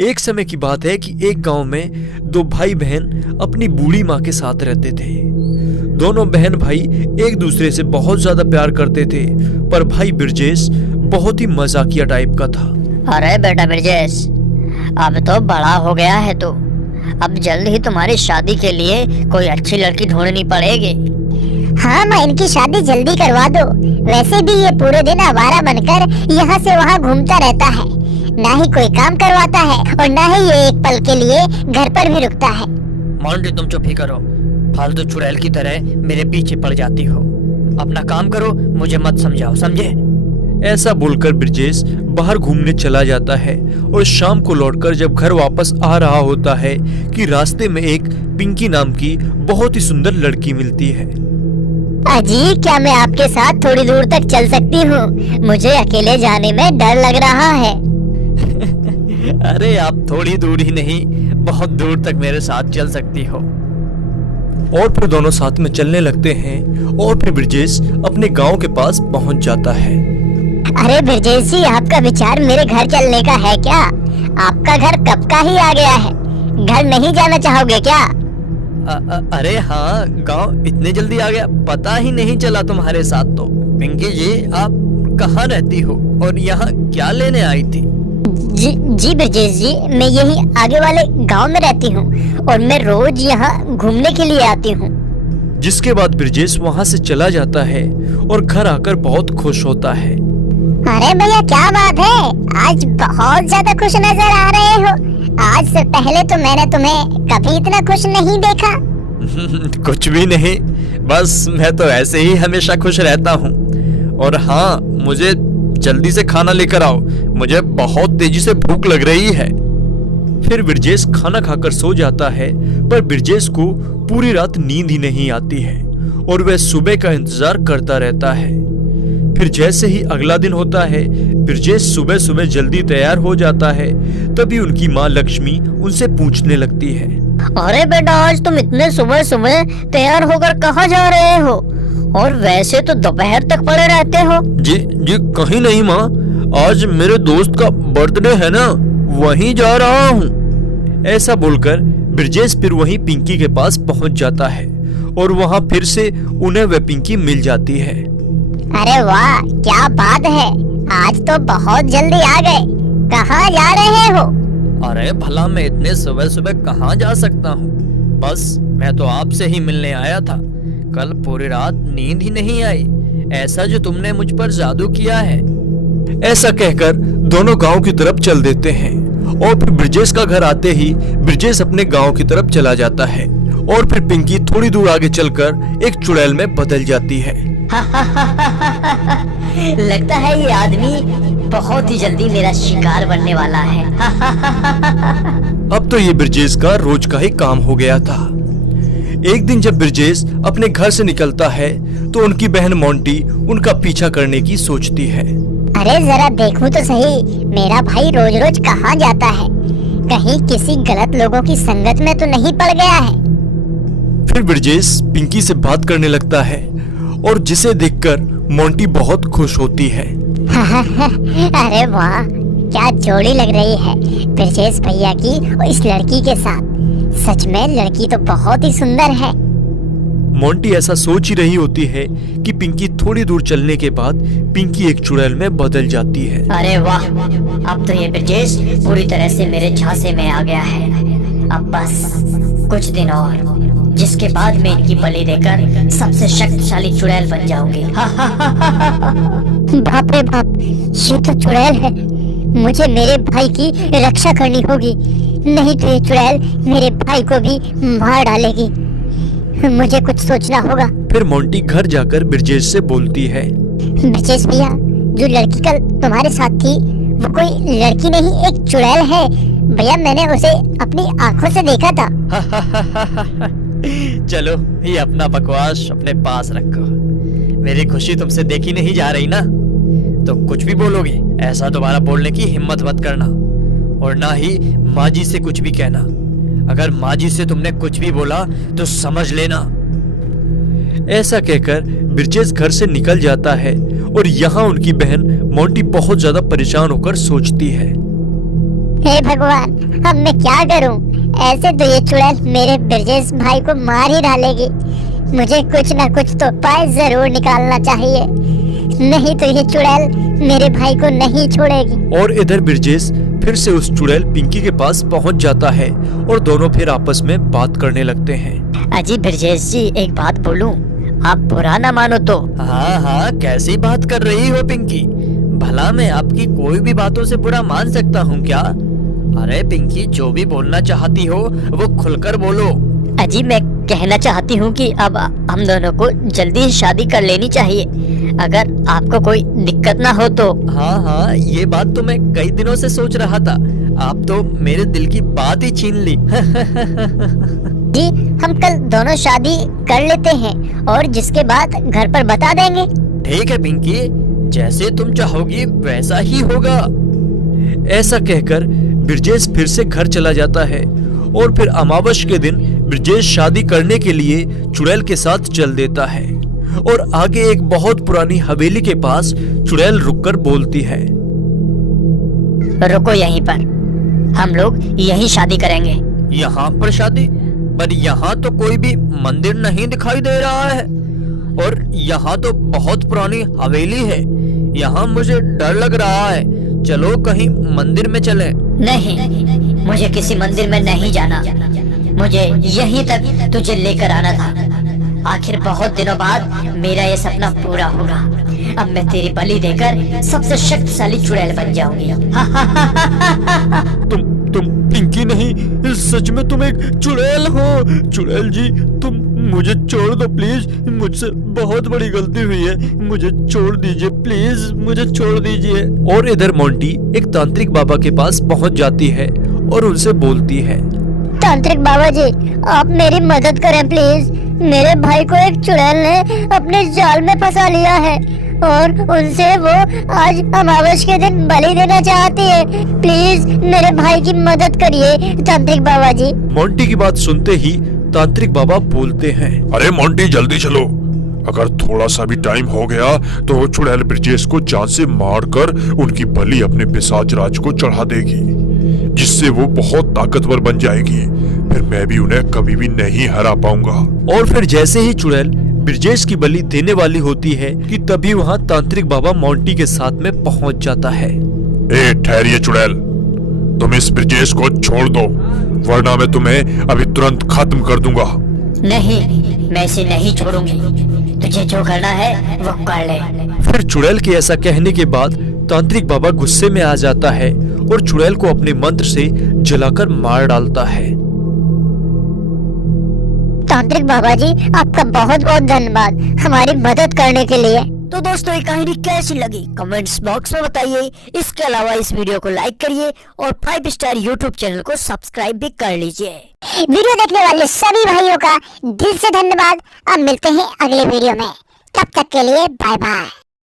एक समय की बात है कि एक गांव में दो भाई बहन अपनी बूढ़ी माँ के साथ रहते थे। दोनों बहन भाई एक दूसरे से बहुत ज्यादा प्यार करते थे, पर भाई ब्रजेश बहुत ही मजाकिया टाइप का था। अरे बेटा ब्रजेश, अब तो बड़ा हो गया है तू। अब जल्द ही तुम्हारी शादी के लिए कोई अच्छी लड़की ढूंढनी पड़ेगी। हाँ माँ, इनकी शादी जल्दी करवा दो। वैसे भी ये पूरे दिन आवारा बनकर यहाँ से वहाँ घूमता रहता है, ना ही कोई काम करवाता है और ना ही ये एक पल के लिए घर पर भी रुकता है। मोंटी, तुम चुप ही करो। फालतू चुड़ैल की तरह मेरे पीछे पड़ जाती हो। अपना काम करो, मुझे मत समझाओ, समझे? ऐसा बोलकर ब्रजेश बाहर घूमने चला जाता है और शाम को लौटकर जब घर वापस आ रहा होता है कि रास्ते में एक पिंकी नाम की बहुत ही सुंदर लड़की मिलती है। अजी, क्या मैं आपके साथ थोड़ी दूर तक चल सकती हूँ? मुझे अकेले जाने में डर लग रहा है। अरे आप थोड़ी दूर ही नहीं, बहुत दूर तक मेरे साथ चल सकती हो। और फिर दोनों साथ में चलने लगते हैं और फिर ब्रजेश अपने गांव के पास पहुंच जाता है। अरे ब्रजेश जी, आपका विचार मेरे घर चलने का है क्या? आपका घर कब का ही आ गया है, घर नहीं जाना चाहोगे क्या? अरे हाँ, गांव इतने जल्दी आ गया, पता ही नहीं चला तुम्हारे साथ तो। पिंकी जी, आप कहाँ रहती हो और यहाँ क्या लेने आई थी? जी ब्रजेश जी, मैं यही आगे वाले गांव में रहती हूँ और मैं रोज यहाँ घूमने के लिए आती हूँ। जिसके बाद ब्रजेश वहाँ से चला जाता है और घर आकर बहुत खुश होता है। अरे भैया, क्या बात है, आज बहुत ज्यादा खुश नजर आ रहे हो। आज से पहले तो मैंने तुम्हें कभी इतना खुश नहीं देखा। कुछ भी नहीं, बस मैं तो ऐसे ही हमेशा खुश रहता हूँ। और हाँ, मुझे जल्दी से खाना लेकर आओ, मुझे बहुत तेजी से भूख लग रही है। फिर ब्रजेश खाना खाकर सो जाता है, पर ब्रजेश को पूरी रात नींद ही नहीं आती है और वह सुबह का इंतजार करता रहता है। फिर जैसे ही अगला दिन होता है, ब्रजेश सुबह सुबह जल्दी तैयार हो जाता है। तभी उनकी माँ लक्ष्मी उनसे पूछने लगती है, अरे बेटा, आज तुम इतने सुबह सुबह तैयार होकर कहाँ जा रहे हो? और वैसे तो दोपहर तक पड़े रहते हो। जी कहीं नहीं माँ, आज मेरे दोस्त का बर्थडे है ना, वहीं जा रहा हूँ। ऐसा बोलकर ब्रजेश फिर वहीं पिंकी के पास पहुँच जाता है और वहाँ फिर से उन्हें वह पिंकी मिल जाती है। अरे वाह, क्या बात है, आज तो बहुत जल्दी आ गए। कहाँ जा रहे हो? अरे भला, मैं इतने सुबह सुबह कहाँ जा सकता हूँ? बस मैं तो आपसे ही मिलने आया था। कल पूरी रात नींद ही नहीं आई, ऐसा जो तुमने मुझ पर जादू किया है। ऐसा कहकर दोनों गांव की तरफ चल देते हैं और फिर ब्रजेश का घर आते ही ब्रजेश अपने गांव की तरफ चला जाता है और फिर पिंकी थोड़ी दूर आगे चलकर एक चुड़ैल में बदल जाती है। लगता है ये आदमी बहुत ही जल्दी मेरा शिकार बनने वाला है। अब तो ये ब्रजेश का रोज का ही काम हो गया था। एक दिन जब ब्रजेश अपने घर से निकलता है तो उनकी बहन मोंटी उनका पीछा करने की सोचती है। अरे जरा देखूं तो सही, मेरा भाई रोज रोज कहाँ जाता है? कहीं किसी गलत लोगों की संगत में तो नहीं पड़ गया है? फिर ब्रजेश पिंकी से बात करने लगता है और जिसे देखकर मोंटी बहुत खुश होती है। अरे वाह, क्या जोड़ी लग रही है ब्रजेश भैया की और इस लड़की के साथ। सच में लड़की तो बहुत ही सुंदर है। मोंटी ऐसा सोच ही रही होती है कि पिंकी थोड़ी दूर चलने के बाद पिंकी एक चुड़ैल में बदल जाती है। अरे वाह, अब तो ये ब्रजेश पूरी तरह से मेरे झांसे में आ गया है। अब बस कुछ दिन और, जिसके बाद मैं इनकी बलि देकर सबसे शक्तिशाली चुड़ैल बन जाऊंगी। बाप रे बाप, ये तो चुड़ैल है। मुझे मेरे भाई की रक्षा करनी होगी, नहीं तो ये चुड़ैल मेरे भाई को भी मार डालेगी। मुझे कुछ सोचना होगा। फिर मोंटी घर जाकर ब्रजेश से बोलती है, ब्रजेश भैया, जो लड़की कल तुम्हारे साथ थी वो कोई लड़की नहीं, एक चुड़ैल है। भैया, मैंने उसे अपनी आंखों से देखा था। चलो, ये अपना बकवास अपने पास रखो। मेरी खुशी तुमसे देखी नहीं जा रही ना, तो कुछ भी बोलोगे ऐसा दोबारा बोलने की हिम्मत मत करना, और ना ही माँ जी से कुछ भी कहना। अगर माँ जी से तुमने कुछ भी बोला तो समझ लेना। ऐसा कहकर ब्रजेश घर से निकल जाता है और यहाँ उनकी बहन मोंटी बहुत ज्यादा परेशान होकर सोचती है। हे भगवान, अब मैं क्या करूं? ऐसे तो ये चुड़ैल मेरे ब्रजेश भाई को मार ही डालेगी। मुझे कुछ ना कुछ तो उपाय जरूर निकालना चाहिए, नहीं तो ये चुड़ैल मेरे भाई को नहीं छोड़ेगी। और इधर ब्रजेश फिर से उस चुड़ैल पिंकी के पास पहुंच जाता है और दोनों फिर आपस में बात करने लगते हैं। अजी ब्रजेश जी, एक बात बोलूं, आप बुरा ना मानो तो। हाँ हाँ, कैसी बात कर रही हो पिंकी? भला मैं आपकी कोई भी बातों से बुरा मान सकता हूँ क्या? अरे पिंकी, जो भी बोलना चाहती हो वो खुलकर बोलो। अजी मैं कहना चाहती हूँ कि अब हम दोनों को जल्दी ही शादी कर लेनी चाहिए, अगर आपको कोई दिक्कत ना हो तो। हाँ हाँ, ये बात तो मैं कई दिनों से सोच रहा था। आप तो मेरे दिल की बात ही छीन ली। जी, हम कल दोनों शादी कर लेते हैं और जिसके बाद घर पर बता देंगे। ठीक है पिंकी, जैसे तुम चाहोगी वैसा ही होगा। ऐसा कहकर ब्रजेश फिर से घर चला जाता है और फिर अमावस के दिन ब्रजेश शादी करने के लिए चुड़ैल के साथ चल देता है। और आगे एक बहुत पुरानी हवेली के पास चुड़ैल रुककर बोलती है, रुको यहीं पर, हम लोग यहीं शादी करेंगे। यहाँ पर शादी? पर यहाँ तो कोई भी मंदिर नहीं दिखाई दे रहा है, और यहाँ तो बहुत पुरानी हवेली है। यहाँ मुझे डर लग रहा है, चलो कहीं मंदिर में चलें। नहीं, मुझे किसी मंदिर में नहीं जाना, मुझे यहीं तक तुझे लेकर आना था। आखिर बहुत दिनों बाद मेरा ये सपना पूरा होगा। अब मैं तेरी बलि देकर सबसे शक्तिशाली चुड़ैल बन जाऊंगी। तुम पिंकी नहीं, सच में तुम एक चुड़ैल हो। चुड़ैल जी, तुम मुझे छोड़ दो प्लीज, मुझसे बहुत बड़ी गलती हुई है, मुझे छोड़ दीजिए प्लीज, मुझे छोड़ दीजिए। और इधर मोंटी एक तांत्रिक बाबा के पास पहुंच जाती है और उनसे बोलती है, तांत्रिक बाबा जी, आप मेरी मदद करें प्लीज। मेरे भाई को एक चुड़ैल ने अपने जाल में फंसा लिया है और उनसे वो आज अमावस के दिन बलि देना चाहती है। प्लीज मेरे भाई की मदद करिए तांत्रिक बाबा जी। मोंटी की बात सुनते ही तांत्रिक बाबा बोलते हैं, अरे मोंटी, जल्दी चलो। अगर थोड़ा सा भी टाइम हो गया तो वो चुड़ैल ब्रजेश को जान से मारकर उनकी बलि अपने पिशाच राज को चढ़ा देगी, जिससे वो बहुत ताकतवर बन जाएगी। फिर मैं भी उन्हें कभी भी नहीं हरा पाऊंगा। और फिर जैसे ही चुड़ैल ब्रजेश की बलि देने वाली होती है कि तभी वहाँ तांत्रिक बाबा मोंटी के साथ में पहुँच जाता है। ए ठहरिए चुड़ैल, तुम इस ब्रजेश को छोड़ दो, वरना मैं तुम्हें अभी तुरंत खत्म कर दूंगा। नहीं, मैं इसे नहीं छोड़ूंगी, तुझे जो करना है वो कर ले। फिर चुड़ैल के ऐसा कहने के बाद तांत्रिक बाबा गुस्से में आ जाता है और चुड़ैल को अपने मंत्र से जलाकर मार डालता है। तांत्रिक बाबा जी, आपका बहुत बहुत धन्यवाद हमारी मदद करने के लिए। तो दोस्तों, ये कहानी कैसी लगी कमेंट्स बॉक्स में बताइए। इसके अलावा इस वीडियो को लाइक करिए और 5 स्टार यूट्यूब चैनल को सब्सक्राइब भी कर लीजिए। वीडियो देखने वाले सभी भाइयों का दिल से धन्यवाद। अब मिलते हैं अगले वीडियो में, तब तक के लिए बाय बाय।